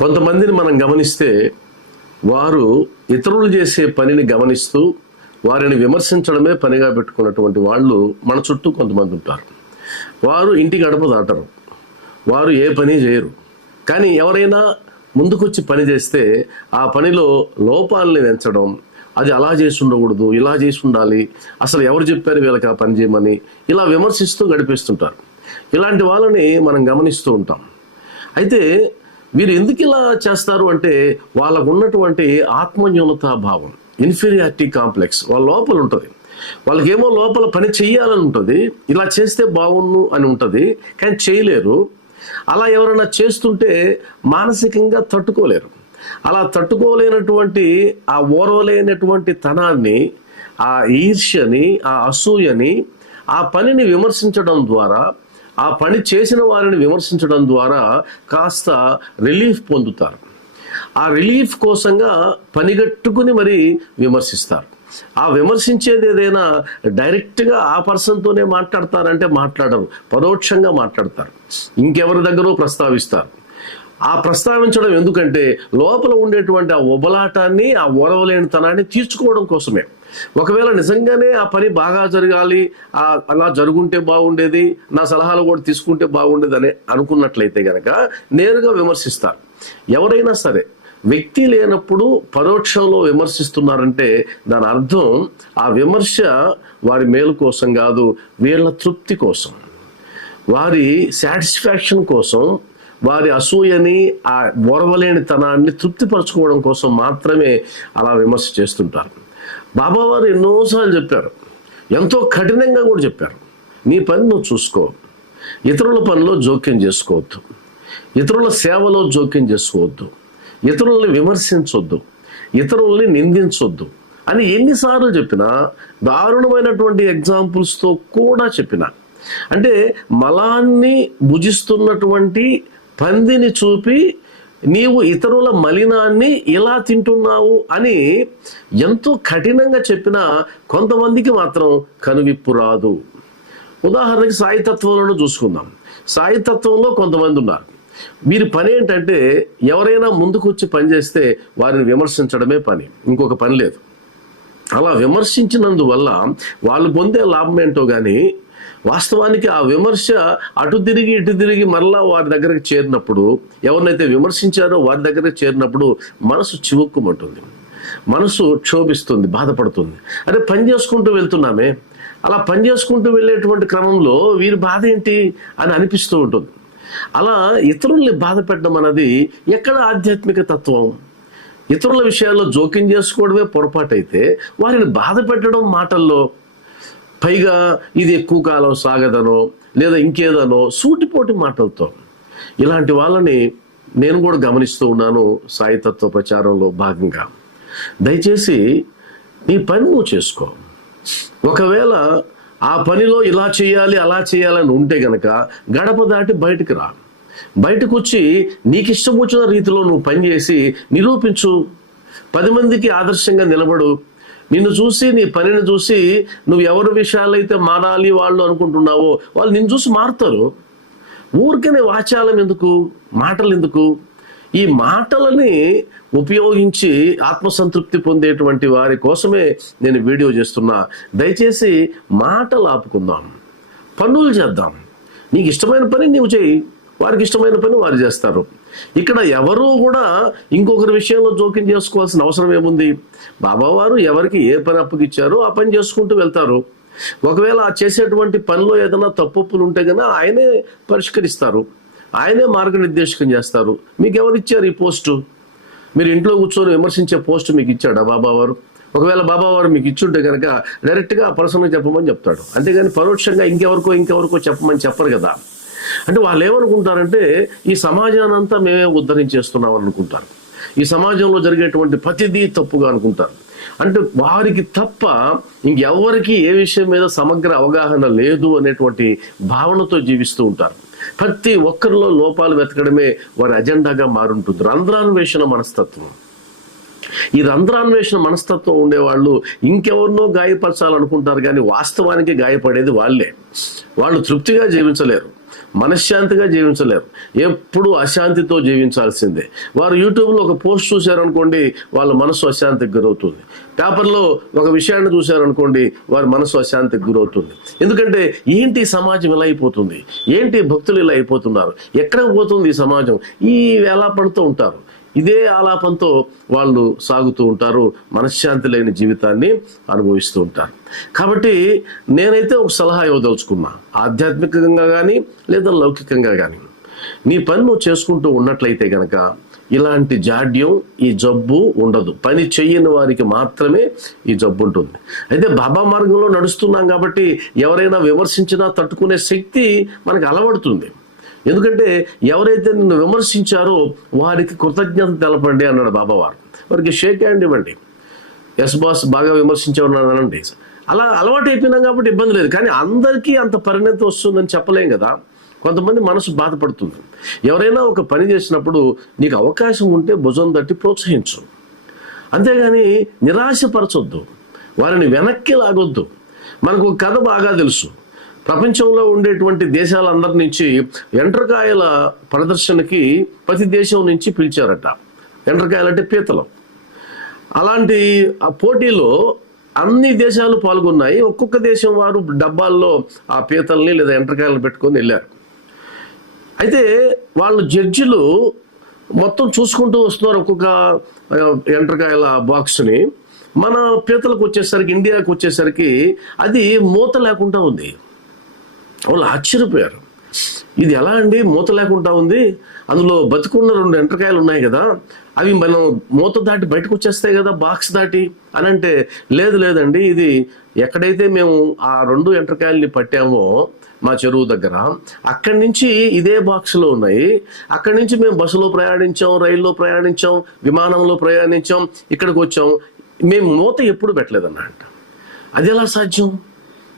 కొంతమందిని మనం గమనిస్తే వారు ఇతరులు చేసే పనిని గమనిస్తూ వారిని విమర్శించడమే పనిగా పెట్టుకున్నటువంటి వాళ్ళు మన చుట్టూ కొంతమంది ఉంటారు. వారు ఇంటి గడప దాటరు. వారు ఏ పని చేయరు. కానీ ఎవరైనా ముందుకొచ్చి పని చేస్తే ఆ పనిలో లోపాలని పెంచడం అది అలా చేసి ఉండకూడదు ఇలా చేసి ఉండాలి అసలు ఎవరు చెప్పారు వీళ్ళకి ఆ పని చేయమని ఇలా విమర్శిస్తూ గడిపేస్తుంటారు. ఇలాంటి వాళ్ళని మనం గమనిస్తూ ఉంటాం. అయితే వీరు ఎందుకు ఇలా చేస్తారు అంటే వాళ్ళకు ఉన్నటువంటి ఆత్మన్యూనతా భావం ఇన్ఫీరియారిటీ కాంప్లెక్స్ వాళ్ళ లోపల ఉంటుంది. వాళ్ళకేమో లోపల పని చేయాలని ఉంటుంది. ఇలా చేస్తే బాగుండు అని ఉంటుంది కానీ చేయలేరు. అలా ఎవరైనా చేస్తుంటే మానసికంగా తట్టుకోలేరు. అలా తట్టుకోలేనటువంటి ఆ ఓరవలేనటువంటి తనాన్ని ఆ ఈర్ష్యని ఆ అసూయని ఆ పనిని విమర్శించడం ద్వారా ఆ పని చేసిన వారిని విమర్శించడం ద్వారా కాస్త రిలీఫ్ పొందుతారు. ఆ రిలీఫ్ కోసంగా పనిగట్టుకుని మరి విమర్శిస్తారు. ఆ విమర్శించేది ఏదైనా డైరెక్ట్గా ఆ పర్సన్తోనే మాట్లాడతారంటే మాట్లాడరు. పరోక్షంగా మాట్లాడతారు. ఇంకెవరి దగ్గర ప్రస్తావిస్తారు. ఆ ప్రస్తావించడం ఎందుకంటే లోపల ఉండేటువంటి ఆ ఉబలాటాన్ని ఆ ఓరవలేనితనాన్ని తీర్చుకోవడం కోసమే. ఒకవేళ నిజంగానే ఆ పని బాగా జరగాలి అలా జరుగుంటే బాగుండేది నా సలహాలు కూడా తీసుకుంటే బాగుండేది అని అనుకున్నట్లయితే గనక నేరుగా విమర్శిస్తారు. ఎవరైనా సరే వ్యక్తి లేనప్పుడు పరోక్షంలో విమర్శిస్తున్నారంటే దాని అర్థం ఆ విమర్శ వారి మేలు కోసం కాదు వీళ్ళ తృప్తి కోసం. వారి సాటిస్ఫాక్షన్ కోసం వారి అసూయని ఆ ఓర్వలేని తనాన్ని తృప్తిపరచుకోవడం కోసం మాత్రమే అలా విమర్శ చేస్తుంటారు. బాబావారు ఎన్నోసార్లు చెప్పారు. ఎంతో కఠినంగా కూడా చెప్పారు. నీ పని నువ్వు చూసుకో. ఇతరుల పనిలో జోక్యం చేసుకోవద్దు. ఇతరుల సేవలో జోక్యం చేసుకోవద్దు. ఇతరుల్ని విమర్శించొద్దు. ఇతరుల్ని నిందించొద్దు అని ఎన్నిసార్లు చెప్పినా దారుణమైనటువంటి ఎగ్జాంపుల్స్తో కూడా చెప్పిన. అంటే మలాన్ని భుజిస్తున్నటువంటి పందిని చూపి నీవు ఇతరుల మలినాన్ని ఇలా తింటున్నావు అని ఎంతో కఠినంగా చెప్పినా కొంతమందికి మాత్రం కనువిప్పు రాదు. ఉదాహరణకి సాయితత్వంలో చూసుకుందాం. సాయితత్వంలో కొంతమంది ఉన్నారు. వీరి పని ఏంటంటే ఎవరైనా ముందుకు వచ్చి వారిని విమర్శించడమే పని. ఇంకొక పని లేదు. అలా విమర్శించినందువల్ల వాళ్ళు పొందే లాభం ఏంటో కానీ వాస్తవానికి ఆ విమర్శ అటు తిరిగి ఇటు తిరిగి మరలా వారి దగ్గరకు చేరినప్పుడు ఎవరినైతే విమర్శించారో వారి దగ్గరకు చేరినప్పుడు మనసు చివుక్కుమంటుంది. మనసు క్షోభిస్తుంది బాధపడుతుంది. అరే పని చేసుకుంటూ వెళ్తున్నామే. అలా పని చేసుకుంటూ వెళ్ళేటువంటి క్రమంలో వీరి బాధ ఏంటి అని అనిపిస్తూ ఉంటుంది. అలా ఇతరుల్ని బాధ పెట్టడం అన్నది ఎక్కడ ఆధ్యాత్మిక తత్వం? ఇతరుల విషయాల్లో జోక్యం చేసుకోవడమే పొరపాటు అయితే వారిని బాధ పెట్టడం మాటల్లో పైగా ఇది ఎక్కువ కాలం సాగదనో లేదా ఇంకేదనో సూటిపోటి మాటలతో. ఇలాంటి వాళ్ళని నేను కూడా గమనిస్తూ ఉన్నాను సాయితత్వ ప్రచారంలో భాగంగా. దయచేసి నీ పని నువ్వు చేసుకో. ఒకవేళ ఆ పనిలో ఇలా చేయాలి అలా చేయాలని ఉంటే గనక గడప దాటి బయటికి రా. బయటకు వచ్చి నీకు ఇష్టం వచ్చిన రీతిలో నువ్వు పనిచేసి నిరూపించు. పది మందికి ఆదర్శంగా నిలబడు. నిన్ను చూసి నీ పనిని చూసి నువ్వు ఎవరి విషయాలైతే మారాలి వాళ్ళు అనుకుంటున్నావో వాళ్ళు నిన్ను చూసి మారుతారు. ఊరికనే వాచాలం ఎందుకు మాటలు ఎందుకు ఈ మాటలని ఉపయోగించి ఆత్మసంతృప్తి పొందేటువంటి వారి కోసమే నేను వీడియో చేస్తున్నా. దయచేసి మాటలు ఆపుకుందాం. పనులు చేద్దాం. నీకు ఇష్టమైన పని నీవు చేయి. వారికి ఇష్టమైన పని వారు చేస్తారు. ఇక్కడ ఎవరు కూడా ఇంకొకరి విషయంలో జోక్యం చేసుకోవాల్సిన అవసరం ఏముంది? బాబావారు ఎవరికి ఏ పని అప్పగిచ్చారో ఆ పని చేసుకుంటూ వెళ్తారు. ఒకవేళ ఆ చేసేటువంటి పనిలో ఏదైనా తప్పులు ఉంటే కనుక ఆయనే పరిష్కరిస్తారు. ఆయనే మార్గనిర్దేశకం చేస్తారు. మీకు ఎవరు ఇచ్చారు ఈ పోస్టు? మీరు ఇంట్లో కూర్చొని విమర్శించే పోస్ట్ మీకు ఇచ్చాడా బాబావారు? ఒకవేళ బాబావారు మీకు ఇచ్చుంటే కనుక డైరెక్ట్గా ఆ పర్సన్కి చెప్పమని చెప్తాడు. అంతేగాని పరోక్షంగా ఇంకెవరికో ఇంకెవరికో చెప్పమని చెప్పరు కదా. అంటే వాళ్ళు ఏమనుకుంటారంటే ఈ సమాజాన్ని అంతా మేమే ఉద్ధరించేస్తున్నాం అనుకుంటారు. ఈ సమాజంలో జరిగేటువంటి ప్రతిదీ తప్పుగా అనుకుంటారు. అంటే వారికి తప్ప ఇంకెవరికి ఏ విషయం మీద సమగ్ర అవగాహన లేదు అనేటువంటి భావనతో జీవిస్తూ ఉంటారు. ప్రతి ఒక్కరిలో లోపాలు వెతకడమే వారి అజెండాగా మారుంటుంది. రంధ్రాన్వేషణ మనస్తత్వం. ఈ రంధ్రాన్వేషణ మనస్తత్వం ఉండేవాళ్ళు ఇంకెవరినో గాయపరచాలనుకుంటారు కానీ వాస్తవానికి గాయపడేది వాళ్ళే. వాళ్ళు తృప్తిగా జీవించలేరు. మనశ్శాంతిగా జీవించలేరు. ఎప్పుడు అశాంతితో జీవించాల్సిందే. వారు యూట్యూబ్లో ఒక పోస్ట్ చూశారనుకోండి వాళ్ళ మనసు అశాంతికి గురవుతుంది. పేపర్లో ఒక విషయాన్ని చూశారనుకోండి వారి మనసు అశాంతికి గురవుతుంది. ఎందుకంటే ఏంటి సమాజం ఇలా అయిపోతుంది? ఏంటి భక్తులు ఇలా అయిపోతున్నారు? ఎక్కడికి పోతుంది ఈ సమాజం? ఈ ఎలా పడుతూ ఉంటారు. ఇదే ఆలాపంతో వాళ్ళు సాగుతూ ఉంటారు మనశ్శాంతి లేని జీవితాన్ని అనుభవిస్తూ ఉంటారు. కాబట్టి నేనైతే ఒక సలహా ఇవ్వదలుచుకున్నా. ఆధ్యాత్మికంగా కానీ లేదా లౌకికంగా కానీ నీ పని నువ్వు చేసుకుంటూ ఉన్నట్లయితే గనక ఇలాంటి జాడ్యం ఈ జబ్బు ఉండదు. పని చెయ్యని వారికి మాత్రమే ఈ జబ్బు ఉంటుంది. అయితే బాబా మార్గంలో నడుస్తున్నాం కాబట్టి ఎవరైనా విమర్శించినా తట్టుకునే శక్తి మనకు అలవడుతుంది. ఎందుకంటే ఎవరైతే నిన్ను విమర్శించారో వారికి కృతజ్ఞత తెలపండి అన్నాడు బాబావారు. వారికి షేక్ హ్యాండ్ ఇవ్వండి. ఎస్ బాస్ బాగా విమర్శించేవారు అనండి. అలా అలవాటు అయిపోయినాం కాబట్టి ఇబ్బంది లేదు. కానీ అందరికీ అంత పరిణతి వస్తుందని చెప్పలేం కదా. కొంతమంది మనసు బాధపడుతుంది. ఎవరైనా ఒక పని చేసినప్పుడు నీకు అవకాశం ఉంటే భుజం తట్టి ప్రోత్సహించు. అంతేగాని నిరాశపరచొద్దు. వారిని వెనక్కి లాగొద్దు. మనకు కథ బాగా తెలుసు. ప్రపంచంలో ఉండేటువంటి దేశాలందరి నుంచి ఎండ్రకాయల ప్రదర్శనకి ప్రతి దేశం నుంచి పిలిచారట. ఎండ్రకాయలు అంటే పీతలు. అలాంటి ఆ పోటీలో అన్ని దేశాలు పాల్గొన్నాయి. ఒక్కొక్క దేశం వారు డబ్బాల్లో ఆ పీతల్ని లేదా ఎండ్రకాయలను పెట్టుకొని వెళ్ళారు. అయితే వాళ్ళు జడ్జిలు మొత్తం చూసుకుంటూ వస్తున్నారు ఒక్కొక్క ఎండ్రకాయల బాక్స్ని. మన పీతలకు వచ్చేసరికి ఇండియాకి వచ్చేసరికి అది మూత లేకుండా ఉంది. వాళ్ళు ఆశ్చర్యపోయారు. ఇది ఎలా అండి? మూత లేకుండా ఉంది. అందులో బతుకున్న రెండు ఎంటకాయలు ఉన్నాయి కదా. అవి మనం మూత దాటి బయటకు వచ్చేస్తాయి కదా బాక్స్ దాటి అని అంటే లేదు లేదండి. ఇది ఎక్కడైతే మేము ఆ రెండు ఎంటకాయల్ని పట్టామో మా చెరువు దగ్గర అక్కడి నుంచి ఇదే బాక్స్లో ఉన్నాయి. అక్కడి నుంచి మేము బస్సులో ప్రయాణించాం రైల్లో ప్రయాణించాం విమానంలో ప్రయాణించాం ఇక్కడికి వచ్చాం. మేము మూత ఎప్పుడు పెట్టలేదన్న అంట అది ఎలా సాధ్యం?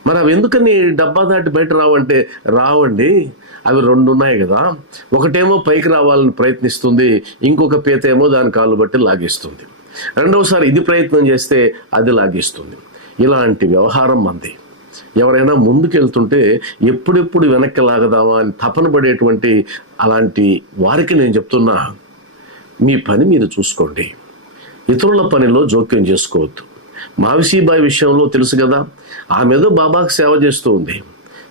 మరి అవి ఎందుకని డబ్బా దాటి బయట రావంటే? రావండి. అవి రెండు ఉన్నాయి కదా. ఒకటేమో పైకి రావాలని ప్రయత్నిస్తుంది. ఇంకొక పీత ఏమో దాని కాళ్ళు బట్టి లాగిస్తుంది. రెండవసారి ఇది ప్రయత్నం చేస్తే అది లాగిస్తుంది. ఇలాంటి వ్యవహారం మంది. ఎవరైనా ముందుకెళ్తుంటే ఎప్పుడెప్పుడు వెనక్కి లాగదామా అని తపన పడేటువంటి అలాంటి వారికి నేను చెప్తున్నా. మీ పని మీరు చూసుకోండి. ఇతరుల పనిలో జోక్యం చేసుకోవద్దు. మావిసీబాయి విషయంలో తెలుసు కదా ఆమె ఏదో బాబాకు సేవ చేస్తూ ఉంది.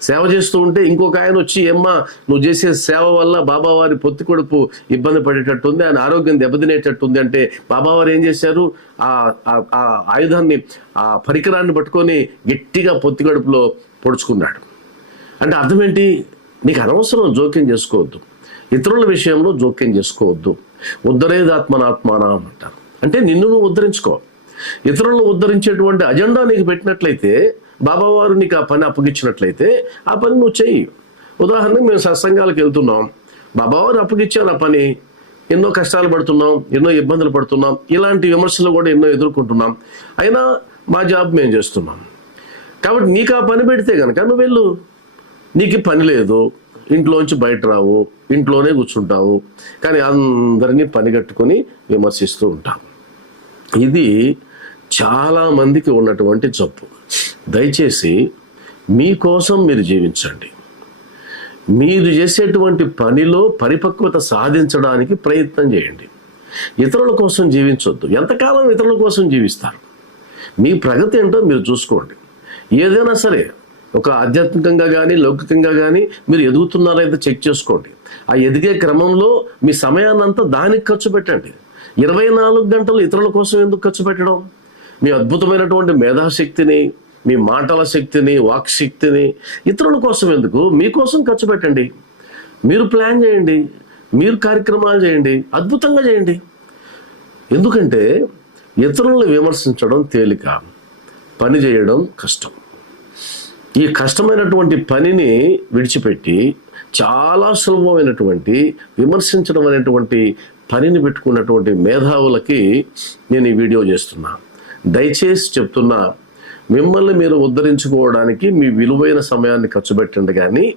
సేవ చేస్తూ ఉంటే ఇంకొక ఆయన వచ్చి ఏమ్మా నువ్వు చేసే సేవ వల్ల బాబావారి పొత్తి కొడుపు ఇబ్బంది పడేటట్టుంది ఆయన ఆరోగ్యం దెబ్బతినేటట్టుంది అంటే బాబావారు ఏం చేశారు? ఆ ఆ- ఆయుధాన్ని ఆ పరికరాన్ని పట్టుకొని గట్టిగా పొత్తి కడుపులో పొడుచుకున్నాడు. అంటే అర్థం ఏంటి నీకు అనవసరం జోక్యం చేసుకోవద్దు. ఇతరుల విషయంలో జోక్యం చేసుకోవద్దు. ఉద్ధరేదాత్మనాత్మానం అంటారు. అంటే నిన్ను నువ్వు ఉద్ధరించుకో. ఇతరులను ఉద్ధరించేటువంటి అజెండా నీకు పెట్టినట్లయితే బాబావారు నీకు ఆ పని అప్పగించినట్లయితే ఆ పని నువ్వు చెయ్యి. ఉదాహరణకు మేము సత్సంగాలకు వెళ్తున్నాం. బాబావారు అప్పగించారు ఆ పని. ఎన్నో కష్టాలు పడుతున్నాం ఎన్నో ఇబ్బందులు పడుతున్నాం ఇలాంటి విమర్శలు కూడా ఎన్నో ఎదుర్కొంటున్నాం. అయినా మా జాబ్ మేము చేస్తున్నాం. కాబట్టి నీకు ఆ పని పెడితే కనుక నువ్వు వెళ్ళు. నీకు పని లేదు. ఇంట్లోంచి బయట రావు. ఇంట్లోనే కూర్చుంటావు. కానీ అందరినీ పని కట్టుకొని విమర్శిస్తూ ఉంటాం. ఇది చాలా మందికి ఉన్నటువంటి జబ్బు. దయచేసి మీకోసం మీరు జీవించండి. మీరు చేసేటువంటి పనిలో పరిపక్వత సాధించడానికి ప్రయత్నం చేయండి. ఇతరుల కోసం జీవించొద్దు. ఎంతకాలం ఇతరుల కోసం జీవిస్తారు? మీ ప్రగతి ఏంటో మీరు చూసుకోండి. ఏదైనా సరే ఒక ఆధ్యాత్మికంగా కానీ లౌకికంగా కానీ మీరు ఎదుగుతున్నారో అయితే చెక్ చేసుకోండి. ఆ ఎదిగే క్రమంలో మీ సమయాన్నంతా దానికి ఖర్చు పెట్టండి. ఇరవై నాలుగు గంటలు ఇతరుల కోసం ఎందుకు ఖర్చు పెట్టడం? మీ అద్భుతమైనటువంటి మేధాశక్తిని మీ మాటల శక్తిని వాక్ శక్తిని ఇతరుల కోసం ఎందుకు? మీకోసం ఖర్చు పెట్టండి. మీరు ప్లాన్ చేయండి. మీరు కార్యక్రమాలు చేయండి. అద్భుతంగా చేయండి. ఎందుకంటే ఇతరులను విమర్శించడం తేలిక. పని చేయడం కష్టం. ఈ కష్టమైనటువంటి పనిని విడిచిపెట్టి చాలా సులభమైనటువంటి విమర్శించడం అనేటువంటి పనిని పెట్టుకున్నటువంటి మేధావులకి నేను ఈ వీడియో చేస్తున్నాను దయచేసి చెప్తున్నా మిమ్మల్ని మీరు ఉద్ధరించుకోవడానికి మీ విలువైన సమయాన్ని ఖర్చు పెట్టండి కానీ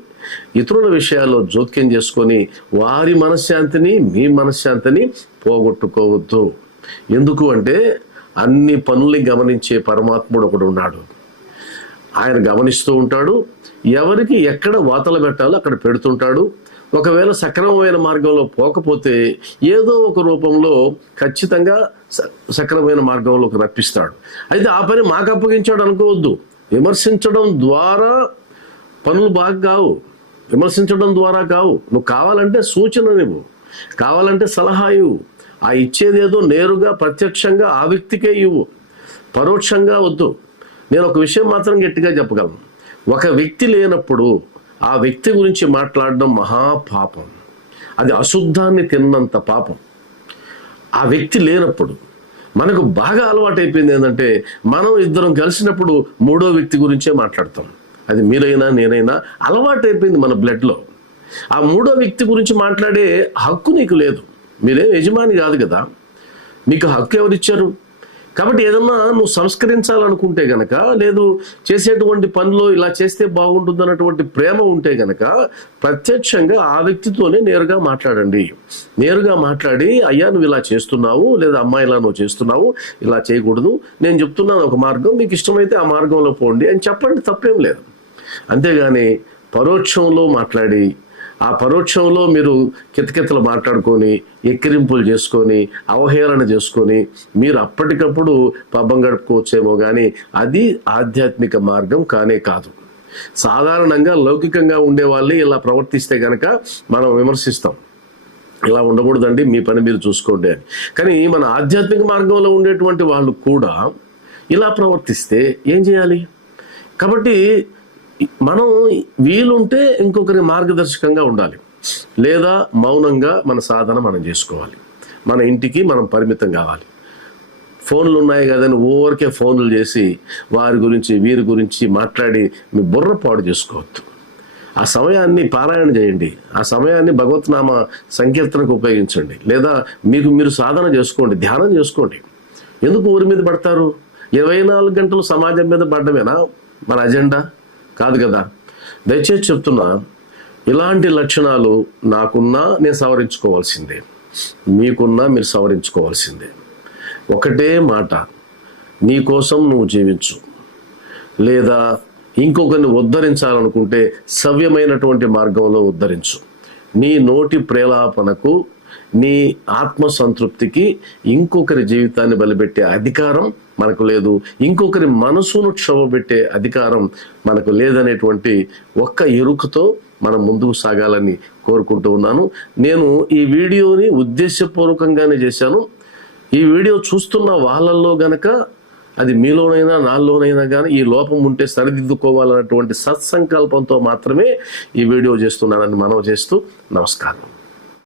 ఇతరుల విషయాల్లో జోక్యం చేసుకొని వారి మనశ్శాంతిని మీ మనశ్శాంతిని పోగొట్టుకోవద్దు. ఎందుకు అంటే అన్ని పనుల్ని గమనించే పరమాత్ముడు ఒకడు ఉన్నాడు. ఆయన గమనిస్తూ ఉంటాడు ఎవరికి ఎక్కడ వాతలు పెట్టాలో అక్కడ పెడుతుంటాడు ఒకవేళ సక్రమమైన మార్గంలో పోకపోతే ఏదో ఒక రూపంలో ఖచ్చితంగా స- సక్రమమైన మార్గంలోకి రప్పిస్తాడు. అయితే ఆ పని మాకు అప్పగించాడు అనుకోవద్దు. విమర్శించడం ద్వారా పనులు బాగా కావు. విమర్శించడం ద్వారా కావు. నువ్వు కావాలంటే సూచన నువ్వు కావాలంటే సలహా ఇవ్వు. ఆ ఇచ్చేది ఏదో నేరుగా ప్రత్యక్షంగా ఆ వ్యక్తికే ఇవ్వు. పరోక్షంగా వద్దు. నేను ఒక విషయం మాత్రం గట్టిగా చెప్పగలను. ఒక వ్యక్తి లేనప్పుడు ఆ వ్యక్తి గురించి మాట్లాడడం మహాపాపం అది అశుద్ధాన్ని తిన్నంత పాపం. ఆ వ్యక్తి లేనప్పుడు మనకు బాగా అలవాటైపోయింది ఏంటంటే మనం ఇద్దరం కలిసినప్పుడు మూడో వ్యక్తి గురించే మాట్లాడతాం. అది మీరైనా నేనైనా అలవాటైపోయింది మన బ్లడ్లో. ఆ మూడో వ్యక్తి గురించి మాట్లాడే హక్కు నీకు లేదు. మీరేం యజమాని కాదు కదా. నీకు హక్కు ఎవరిచ్చారు? కాబట్టి ఏదన్నా నువ్వు సంస్కరించాలనుకుంటే గనక లేదు చేసేటువంటి పనిలో ఇలా చేస్తే బాగుంటుంది అన్నటువంటి ప్రేమ ఉంటే గనక ప్రత్యక్షంగా ఆ వ్యక్తితోనే నేరుగా మాట్లాడండి. నేరుగా మాట్లాడి అయ్యా నువ్వు ఇలా చేస్తున్నావు లేదా అమ్మాయి ఇలా నువ్వు చేస్తున్నావు ఇలా చేయకూడదు నేను చెప్తున్నాను ఒక మార్గం మీకు ఇష్టమైతే ఆ మార్గంలో పోండి అని చెప్పండి తప్పేం లేదు. అంతేగాని పరోక్షంలో మాట్లాడి ఆ పరోక్షంలో మీరు కితకితలు మాట్లాడుకొని ఎక్కిరింపులు చేసుకొని అవహేళన చేసుకొని మీరు అప్పటికప్పుడు పబ్బం గడుపుకోవచ్చేమో కానీ అది ఆధ్యాత్మిక మార్గం కానే కాదు. సాధారణంగా లౌకికంగా ఉండే వాళ్ళని ఇలా ప్రవర్తిస్తే కనుక మనం విమర్శిస్తాం. ఇలా ఉండకూడదండి మీ పని మీరు చూసుకోండి అని. కానీ మన ఆధ్యాత్మిక మార్గంలో ఉండేటువంటి వాళ్ళు కూడా ఇలా ప్రవర్తిస్తే ఏం చేయాలి? కాబట్టి మనం వీలుంటే ఇంకొకరి మార్గదర్శకంగా ఉండాలి. లేదా మౌనంగా మన సాధన మనం చేసుకోవాలి. మన ఇంటికి మనం పరిమితం కావాలి. ఫోన్లు ఉన్నాయి కదని ఓవర్కే ఫోన్లు చేసి వారి గురించి వీరి గురించి మాట్లాడి మీ బుర్ర పాడు చేసుకోవద్దు. ఆ సమయాన్ని పారాయణ చేయండి. ఆ సమయాన్ని భగవత్నామ సంకీర్తనకు ఉపయోగించండి. లేదా మీకు మీరు సాధన చేసుకోండి ధ్యానం చేసుకోండి. ఎందుకు ఊరి మీద పడతారు? ఇరవై నాలుగు గంటలు సమాజం మీద పడ్డమేనా? మన అజెండా? కాదు కదా? దయచేసి చెప్తున్నా ఇలాంటి లక్షణాలు నాకున్నా నేను సవరించుకోవాల్సిందే. మీకున్నా మీరు సవరించుకోవాల్సిందే. ఒకటే మాట నీ కోసం నువ్వు జీవించు. లేదా ఇంకొకరిని ఉద్ధరించాలనుకుంటే సవ్యమైనటువంటి మార్గంలో ఉద్ధరించు. నీ నోటి ప్రేలాపనకు నీ ఆత్మ సంతృప్తికి ఇంకొకరి జీవితాన్ని బలిపెట్టే అధికారం మనకు లేదు. ఇంకొకరి మనసును క్షోభపెట్టే అధికారం మనకు లేదనేటువంటి ఒక్క ఎరుకతో మనం ముందుకు సాగాలని కోరుకుంటూ ఉన్నాను. నేను ఈ వీడియోని ఉద్దేశపూర్వకంగానే చేశాను. ఈ వీడియో చూస్తున్న వాళ్ళల్లో గనక అది మీలోనైనా నాలోనైనా కానీ ఈ లోపం ఉంటే సరిదిద్దుకోవాలన్నటువంటి సత్సంకల్పంతో మాత్రమే ఈ వీడియో చేస్తున్నానని మనవి చేస్తూ నమస్కారం.